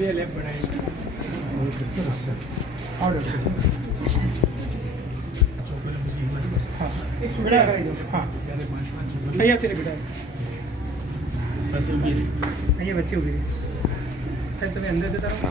બે લેબ બનાવી સરસ આવડે હા. બેટા કરી દો હા અહીંયા આવતી બસ બેટા અહીંયા વચ્ચે ઊભી રહે. સાહેબ તમે અંદર જતા રહો.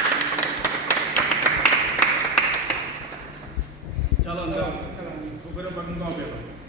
来了来了我回头把公告给他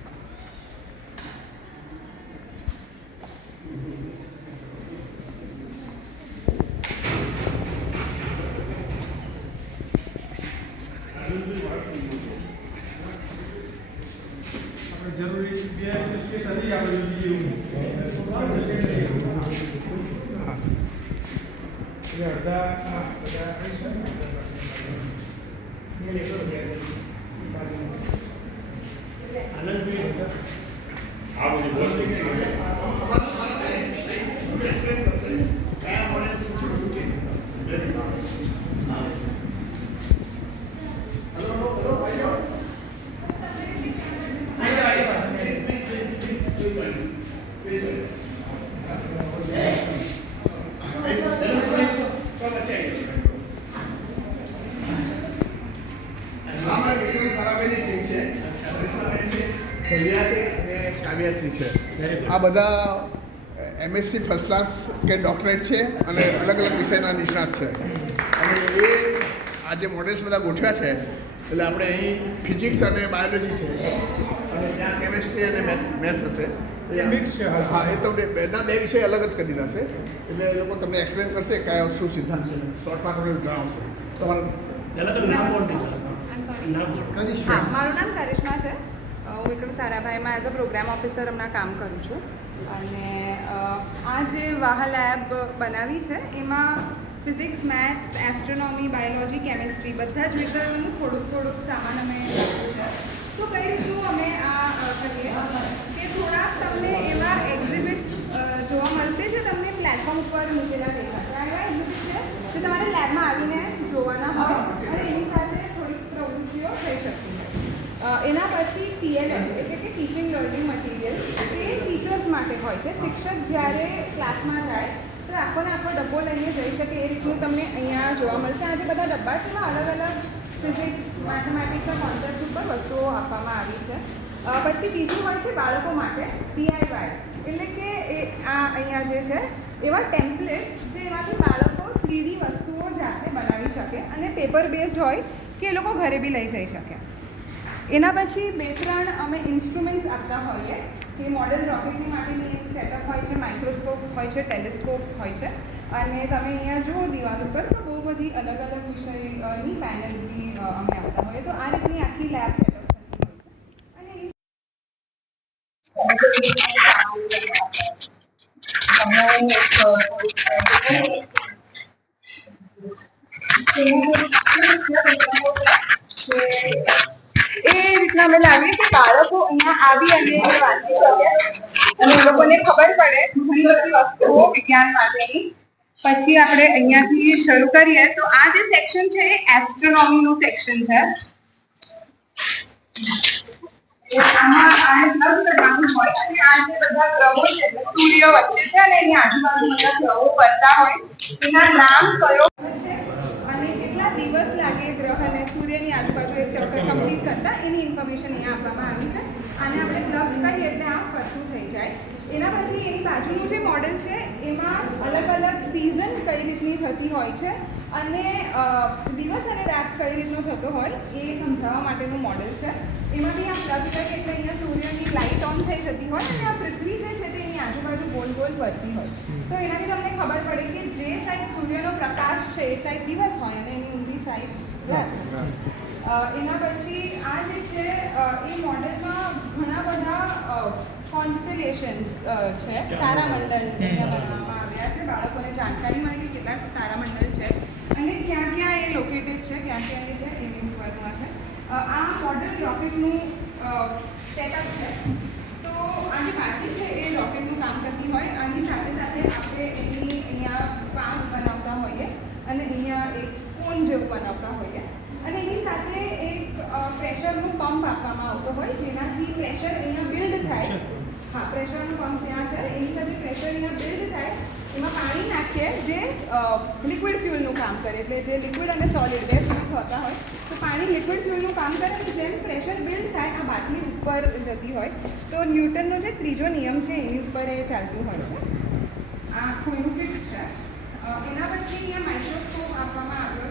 ભવ્યા છે અને કાવ્યાશ્રી છે. આ બધા એમએસસી ફર્સ્ટ ક્લાસ કે ડોક્ટરેટ છે અને અલગ અલગ વિષયના નિષ્ણાત છે. અને એ આ જે મોડેલ્સ બધા ગોઠવ્યા છે એટલે આપણે અહીં ફિઝિક્સ અને બાયોલોજી છે. અને ત્યાં કેમેસ્ટ્રી અને મેથ્સ મેથ્સ હશે. મિક્સ છે, હા. એ તમને બેના બે વિષય અલગ જ કરી દીધા છે. એટલે એ લોકો તમને એક્સપ્લેન કરશે કયા શું સિદ્ધાંત છે. શોર્ટમાં તમને જણાવશે. તમારું નામ બોલ દીધા. I'm sorry. નામ બોલ. કરીશ હા મારું નામ કરિશ્મા છે. હું વિક્રમ સારાભાઈમાં એઝ અ પ્રોગ્રામ ઓફિસર હમણાં કામ કરું છું. અને આ જે વાહા લેબ બનાવી છે એમાં physics maths astronomy biology chemistry બધા જ વિષયોનું થોડુંક થોડુંક સામાન અમે રાખ્યું તો કઈ રીતનું અમે આ કરીએ? કે થોડાક તમને એવા એક્ઝિબિટ જોવા મળશે જે તમને પ્લેટફોર્મ ઉપર મૂકેલા દેખાશે આ છે જે તમારે લેબમાં આવીને જોવાના હોય અને એની સાથે થોડીક પ્રવૃત્તિઓ થઈ અ, એના પછી ટીએલએમ એટલે કે ટીચિંગ લર્નિંગ મટીરિયલ એ ટીચર્સ માટે હોય છે. શિક્ષક જ્યારે ક્લાસમાં જાય, તો આખો આખો ડબ્બો લઈને જઈ શકે એ રીતનું તમને અહીંયા જોવા મળશે. આજે બધા ડબ્બા છે અલગ અલગ ફિઝિક્સ મેથમેટિક્સના કોન્સેપ્ટ ઉપર વસ્તુઓ આપવામાં આવી છે. પછી બીજું હોય છે બાળકો માટે ડીઆઈવાય એટલે કે એ આ અહીંયા જે છે, એવા ટેમ્પલેટ જે એમાંથી બાળકો થ્રીડી વસ્તુઓ જાતે બનાવી શકે અને પેપર બેઝડ હોય કે એ લોકો ઘરે બી લઈ જઈ શકે. એના પછી બે ત્રણ અમે ઇન્સ્ટ્રુમેન્ટ્સ આપતા હોઈએ. કે મોડેલ રોકેટની માટેની એક સેટઅપ હોય છે માઇક્રોસ્કોપ્સ હોય છે ટેલિસ્કોપ્સ હોય છે. અને તમે અહીંયા જુઓ દિવાલ ઉપર તો બહુ બધી અલગ અલગ વિષયની પેનલ્સની અમે આપતા હોઈએ. તો આ રીતની આખી લેબ સેટઅપ થતી હોય છે. પછી આપણે અહીંયાથી શરૂ કરીએ. તો આ જે સેક્શન છે એ એસ્ટ્રોનોમીનું સેક્શન છે. આમાં આ જે બધા ગ્રહો છે સૂર્ય વચ્ચે છે અને એની આજુબાજુ બધા ગ્રહો ફરતા હોય એના નામ કયો છે અને કેટલા દિવસ લાગે એ ગ્રહ અને સૂર્યની એક ચક્કર કમ્પ્લીટ કરતા એની ઇન્ફોર્મેશન અહીંયા આપવામાં આવી છે. આને આપણે પ્લગ કરીએ એટલે આ ફરતું થઈ જાય. એના પછી એની બાજુનું જે મોડલ છે એમાં અલગ અલગ સિઝન કઈ રીતની થતી હોય છે અને દિવસ અને રાત કઈ રીતનો થતો હોય એ સમજાવવા માટેનું મોડલ છે. એમાંથી આ પ્લગ કરીએ એટલે અહીંયા સૂર્યની લાઇટ ઓન થઈ જતી હોય અને આ પૃથ્વી જે છે તે એની આજુબાજુ ગોલ ગોલ ફરતી હોય. તો એનાથી તમને ખબર પડે કે જે સાઈડ સૂર્યનો પ્રકાશ છે એ સાઈડ દિવસ હોય અને એની ઊંધી સાઈડ રાત. એના પછી આ જે છે એ મોડેલમાં ઘણા બધા કોન્સ્ટેલેશન્સ છે તારામંડલ બનાવવામાં આવ્યા છે. બાળકોને જાણકારી મળે કે કેટલાક તારામંડલ છે અને ક્યાં ક્યાં એ લોકેટેડ છે ક્યાં ક્યાં એ છે એની ઉપરમાં છે. આ મોડલ રોકેટનું સેટઅપ છે. તો આ જે પાર્ટી છે એ રોકેટનું કામ કરતી હોય. આની સાથે સાથે આપણે એની અહીંયા પાંખ બનાવતા હોઈએ અને અહીંયા એક કોન જેવું બનાવતા હોઈએ. અને એની સાથે એક પ્રેશરનું પંપ આપવામાં આવતો હોય જેનાથી પ્રેશર અહીંયા બિલ્ડ થાય. હા પ્રેશરનું પંપ ત્યાં છે એની સાથે પ્રેશર અહીંયા બિલ્ડ થાય એમાં પાણી નાખીએ જે લિક્વિડ ફ્યુલનું કામ કરે. એટલે જે લિક્વિડ અને સોલિડ બે ફ્યુલ્સ હોતા હોય તો પાણી લિક્વિડ ફ્યુલનું કામ કરે તો જેમ પ્રેશર બિલ્ડ થાય આ બાટલી ઉપર જતી હોય. તો ન્યૂટનનો જે ત્રીજો નિયમ છે એની ઉપર એ ચાલતું હોય છે. આ આખું એનું કિટ છે એના પછી અહીંયા માઇક્રોસ્કોપ આપવામાં આવ્યો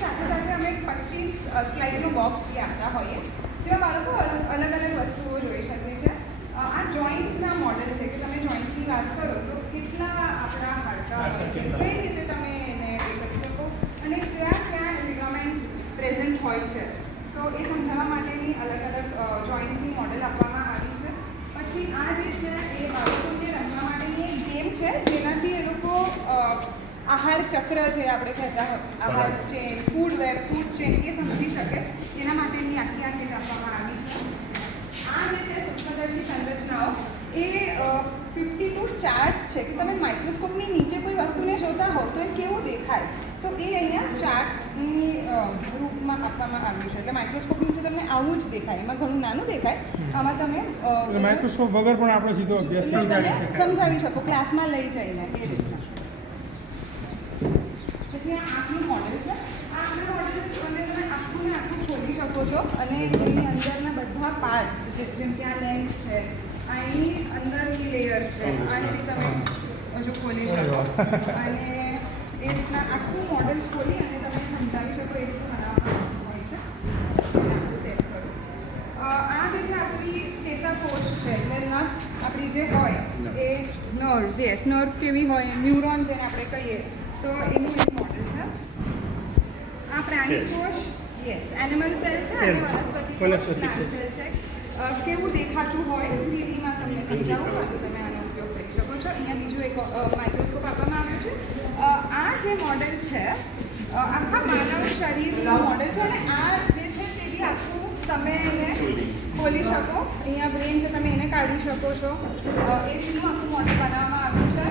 સાથે સાથે અમે પચીસ સ્લાઇડનું બોક્સ બી આપતા હોઈએ જેમાં બાળકો અલગ અલગ અલગ વસ્તુઓ જોઈ શકે છે. આ જોઈન્ટ્સના મોડેલ છે કે તમે જોઈન્ટ્સની વાત કરો તો કેટલા આપણા હાડકા હોય છે? કઈ રીતે તમે એને એ કરી શકો અને ક્યાં ક્યાં લિગામેન્ટ પ્રેઝન્ટ હોય છે તો એ સમજાવવા માટેની અલગ અલગ જોઈન્ટ્સની મોડેલ આપવામાં આવી છે પછી આ જે છે એ બાળકોને રમવા માટેની એક ગેમ છે જેનાથી એ લોકો અ, આહાર ચક્ર જે આપણે કહેતા હોય આહાર chain food web food chain એ સમજી શકે એના માટેની આખી આખી આપવામાં આવી છે આ જે છે સૂક્ષ્મદર્શી સંરચનાઓ એ ફિફ્ટી ટુ ચાર્ટ છે કે તમે માઇક્રોસ્કોપની નીચે કોઈ વસ્તુને જોતા હો તો એ કેવું દેખાય તો એ અહીંયા ચાર્ટની આવ્યું છે. એટલે માઇક્રોસ્કોપ નીચે તમને આવું જ દેખાય. એમાં ઘણું નાનું દેખાય. આમાં તમે માઇક્રોસ્કોપ વગર પણ આપણે સીધો અભ્યાસ સમજાવી શકો સમજાવી શકો ક્લાસમાં લઈ જઈને એ રીતના. પછી આ આંખનું મોડેલ છે. આ આંખનું મોડેલ અને તમે આખું ને આખું ખોલી શકો છો અને એની અંદરના બધા પાર્ટ્સ જેમ કે આ લેન્સ છે આ એની અંદરની લેયર છે આ રીતે તમે હજુ ખોલી શકો. અને એ રીતના આખું મોડેલ ખોલી અને તમે સમજાવી શકો એ રીતના આ જે આપણી ચેતાકોષ છે એટલે નસ આપણી જે હોય એ નર્વ્સ યસ નર્વ્સ કેવી હોય ન્યુરોન જેને આપણે કહીએ તો એનું એક મોડેલ છે આ પ્રાણી કોષ યસ એનિમલ સેલ છે અને વનસ્પતિ cell છે કેવું દેખાતું હોય થ્રીડીમાં તમને સમજાવું હોય તો તમે આનો ઉપયોગ કરી શકો છો અહીંયા બીજું એક માઇક્રોસ્કોપ આપવામાં આવ્યો છે આ જે મોડેલ છે આખા માનવ શરીરનું મોડેલ છે અને આ જે છે તે બી આખું તમે એને ખોલી શકો. અહીંયા બ્રેન છે તમે એને કાઢી શકો છો. એ રીતનું આખું મોડેલ બનાવવામાં આવ્યું છે.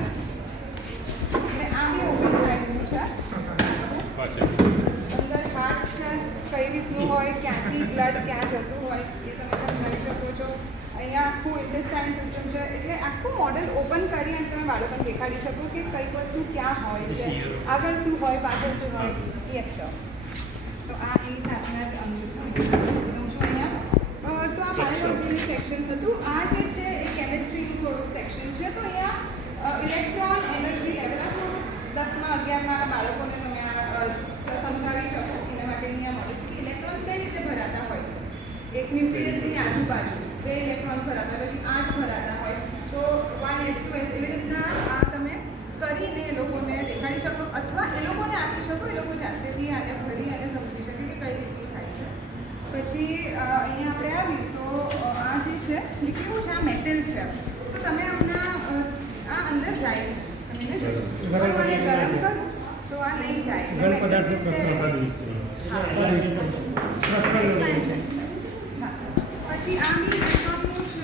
અને આ બી ઓપન થયેલું છે. અંદર હાર્ટ છે કઈ રીતનું હોય ક્યાંથી બ્લડ ક્યાં જતું હોય એ તમે સમજાવી શકો છો. અહીંયા આખું ઇન્ટેસ્ટાઇન સિસ્ટમ છે. એટલે આખું મોડેલ ઓપન કરી અને તમે બાળકોને દેખાડી શકો કે કઈ વસ્તુ ક્યાં હોય છે. આગળ શું હોય પાછળ શું હોય. યસ સર તો આ એની સાથેના જ અંગ છે. દઉં છું અહીંયા? તો આ બાયોલોજીનું સેક્શન હતું. આ જે છે એ કેમિસ્ટ્રીનું થોડુંક સેક્શન છે. તો અહીંયા ઇલેક્ટ્રોન એનર્જી લેવલ આ થોડુંક દસમા અગિયારમાં બાળકોને તમે આ સમજાવી શકો. એના માટેની આ મોડેલ છે કે ઇલેક્ટ્રોન્સ કઈ રીતે ભરાતા હોય છે? એક ન્યુક્લિયસની આજુબાજુ. બે ઇલેક્ટ્રોન્સ ભરાતા હોય પછી આઠ ભરાતા હોય તો વન એસ ટુ એસ એવી રીતના આ તમે કરીને એ લોકોને દેખાડી શકો અથવા એ લોકોને આપી શકો એ લોકો જાતે બી આને ભરી અને સમજી શકે કે કઈ રીતનું થાય છે. પછી અહીંયા આપણે આવી તો આ જે છે એ કેવું છે? આ મેટલ છે. તો તમે હમણાં આ અંદર જાય છે. ગરમ કરું તો આ નહીં જાય. ઘન એટલે પદાર્થનું metal જે છે- પ્રસરણ expansion. હા. પછી આ બી ઇલેક્ટ્રોનનું જ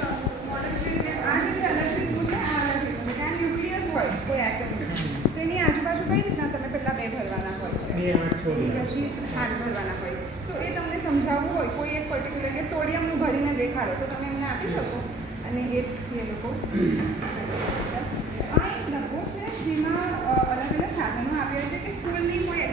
મોડેલ છે કે આ જે છે અલગ રીતનું છે આ અલગ રીતનું છે ત્યાં ન્યુક્લિયસ હોય કોઈ એટમનું તો એની આજુબાજુ કઈ રીતના તમે પહેલાં બે ભરવાના હોય છે? પછી આઠ ભરવાના હોય. તો એ તમને સમજાવવું હોય કોઈ એક પર્ટિક્યુલર કે સોડિયમનું ભરીને દેખાડો તો તમે એમને આપી શકો. અને એ એ લોકો આ એક ડબ્બો છે જેમાં અલગ અલગ સાધનો આપ્યા છે કે સ્કૂલની કોઈ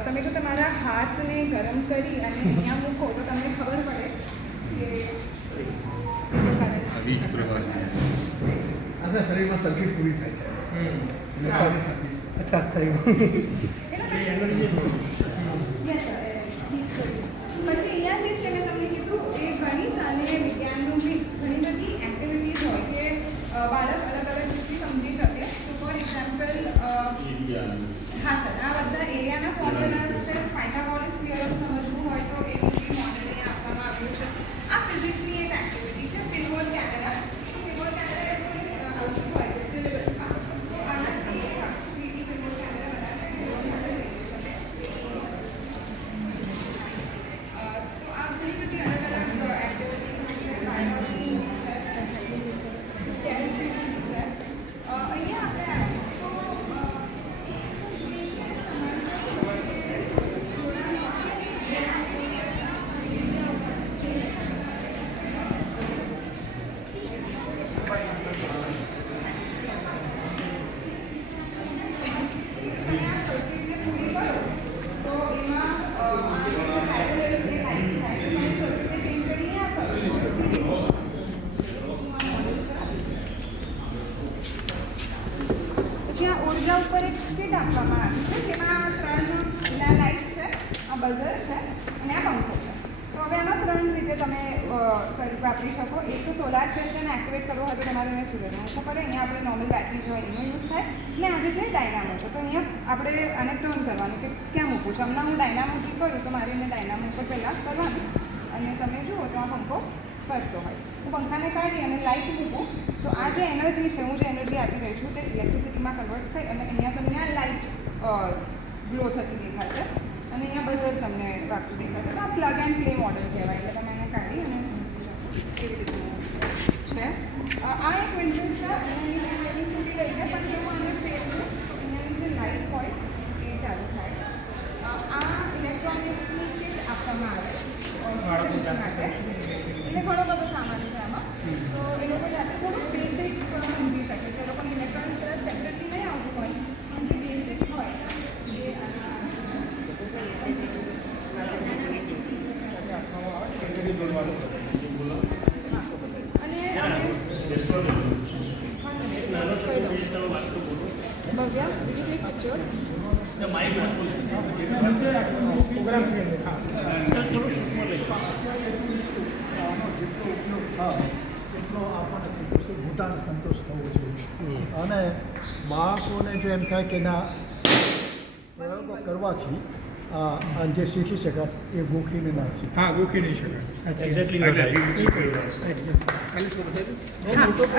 તમે જો તમારા હાથને ગરમ કરી અને અહીંયા મૂકો તો તમને ખબર પડે કે વીજ પ્રવાહ આના પૂરી થાય છે. પચાસ થયું હું ડાયનામોથી કરું તો મારે એને ડાયનામો ઉપર પહેલાં કરવાનું. અને તમે જુઓ તો આ પંખો ફરતો હોય. હું પંખાને કાઢી અને લાઇટ મૂકું. તો આ જે એનર્જી છે, હું જે એનર્જી આપી રહી છું તે ઇલેક્ટ્રિસિટીમાં કન્વર્ટ થઈ અને અહીંયા તમને આ લાઇટ ગ્લો થતી દેખાશે. અને અહીંયા બઝર તમને વાગતું દેખાશે. તો આ પ્લગ એન્ડ પ્લે મોડલ કહેવાય એટલે તમે એને કાઢી અને એવી રીતનું છે. આ એક વિન્ડો છે. અને એની તૂટી રહી છે પણ એવું આપવામાં આવે છે. બાળકોને જો એમ થાય કે ના પ્રયોગો કરવાથી આ જે શીખી શકાત એ ગોખીને ના શીખે. હા ગોખી નહીં શકાય.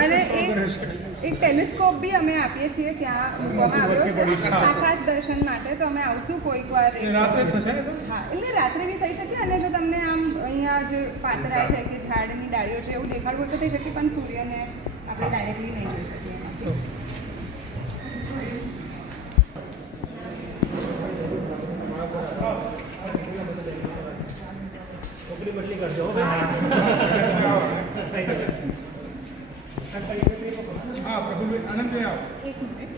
અને એક ટેલિસ્કોપ બી અમે આપીએ છીએ કે આ મૂકવામાં આવ્યો છે. આકાશ દર્શન માટે તો અમે આવશું કોઈક વાર રાત્રે થશે હા એટલે રાત્રે બી થઈ શકે અને જો તમને આમ અહીંયા જે પાતરા છે કે ઝાડની ડાળીઓ છે એવું દેખાડવું હોય તો થઈ શકે પણ સૂર્યને આપણે ડાયરેક્ટલી નહીં જોઈ શકીએ. ઓકલી બકલી કરજો હા પ્રભુ આનંદ આવો એક મિનિટ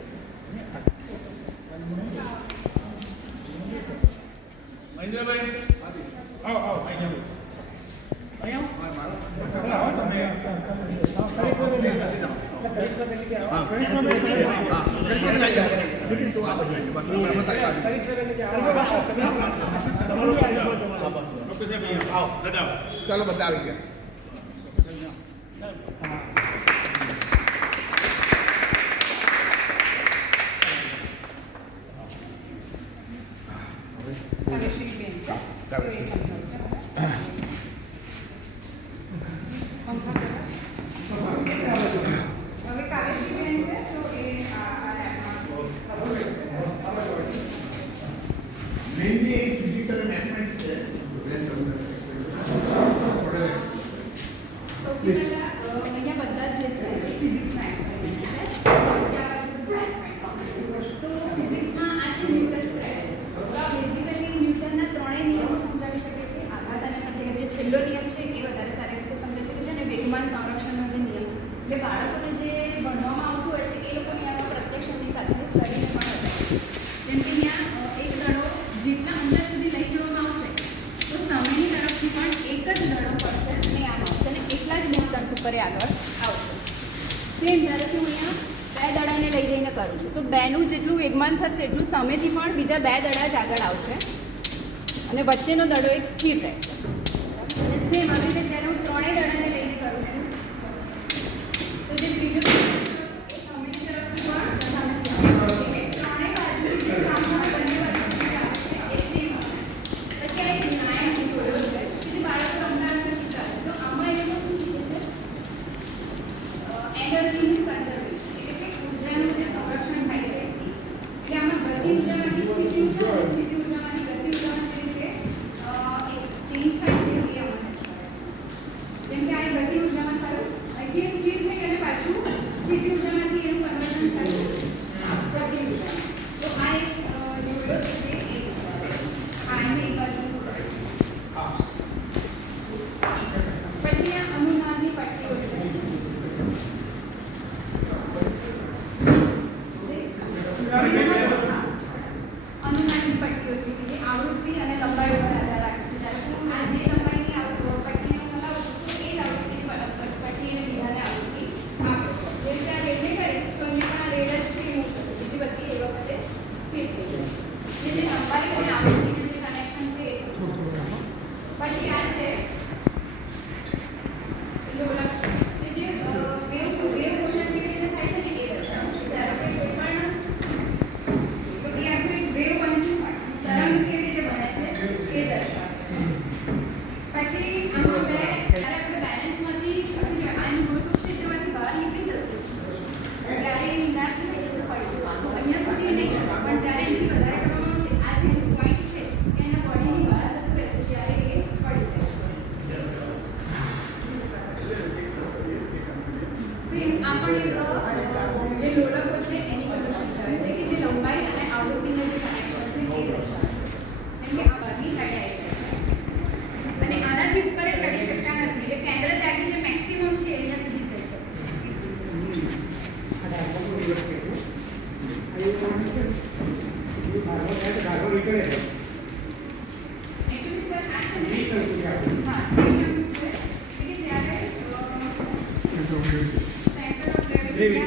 ચાલો બધા આવી ગયા. એટલું સમયથી પણ બીજા બે દડા જ આગળ આવશે. અને વચ્ચેનો દડો એક સ્થિર રહેશે. અને સેમ આવી રીતે જ્યારે હું ત્રણેય દડાને લઈને કરું છું, તો જે ત્રીજું institution જે નંબર છે પછી Ne bileyim.